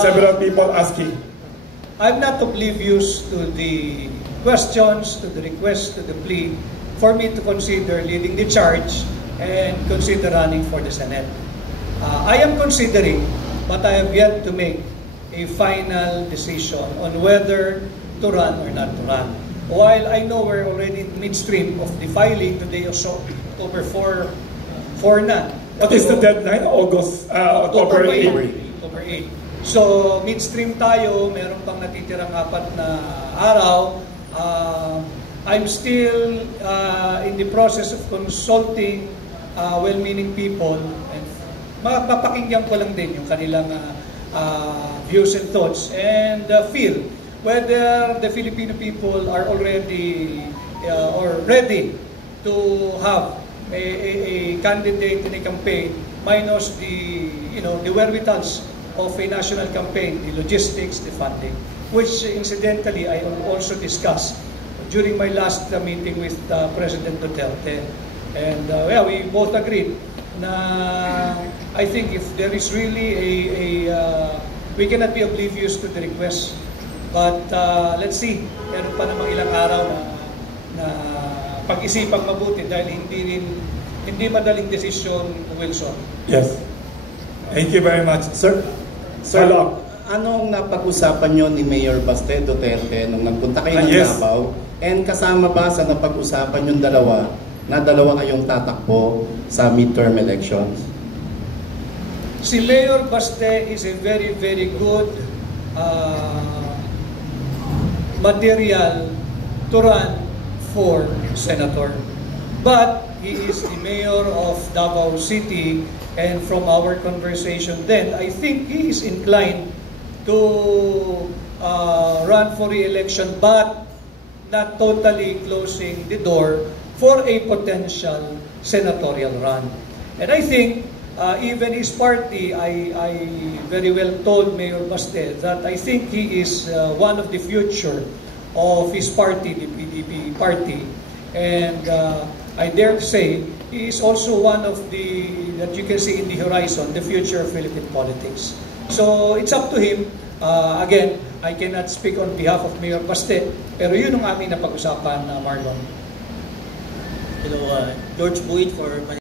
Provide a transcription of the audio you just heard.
Several people asking. I'm not oblivious to the questions, to the request, to the plea for me to consider leading the charge and consider running for the Senate. I am considering, but I have yet to make a final decision on whether to run or not to run. While I know we're already midstream of the filing today or so, October 4 na. What is the deadline? October 8. October 8. So, midstream tayo, meron pang natitirang 4 na araw. I'm still in the process of consulting well-meaning people, and mapapakinggan ko lang din yung kanilang views and thoughts and feel whether the Filipino people are already or ready to have a candidate in a campaign minus the wherewithals of a national campaign, the logistics, the funding, which incidentally I also discussed during my last meeting with President Duterte. And we both agreed na I think if there is really we cannot be oblivious to the request, but let's see, meron pa namang ilang araw na pag-isipang mabuti dahil hindi madaling desisyon, Wilson. Yes. Thank you very much. Sir, anong napag-usapan nyo ni Mayor Baste Duterte nung nagpunta kayo ng Davao? And kasama ba sa napag-usapan yung dalawa kayong tatakbo sa midterm elections? Si Mayor Baste is a very, very good material to run for senator. But he is the mayor of Davao City, and from our conversation then, I think he is inclined to run for re-election, but not totally closing the door for a potential senatorial run. And I think even his party, I very well told Mayor Baste that I think he is one of the future of his party, the PDP party. And I dare to say, he is also one of that you can see in the horizon, the future of Philippine politics. So it's up to him. Again, I cannot speak on behalf of Mayor Baste, pero yun ang aming napag-usapan, Marlon. Hello, George Buit for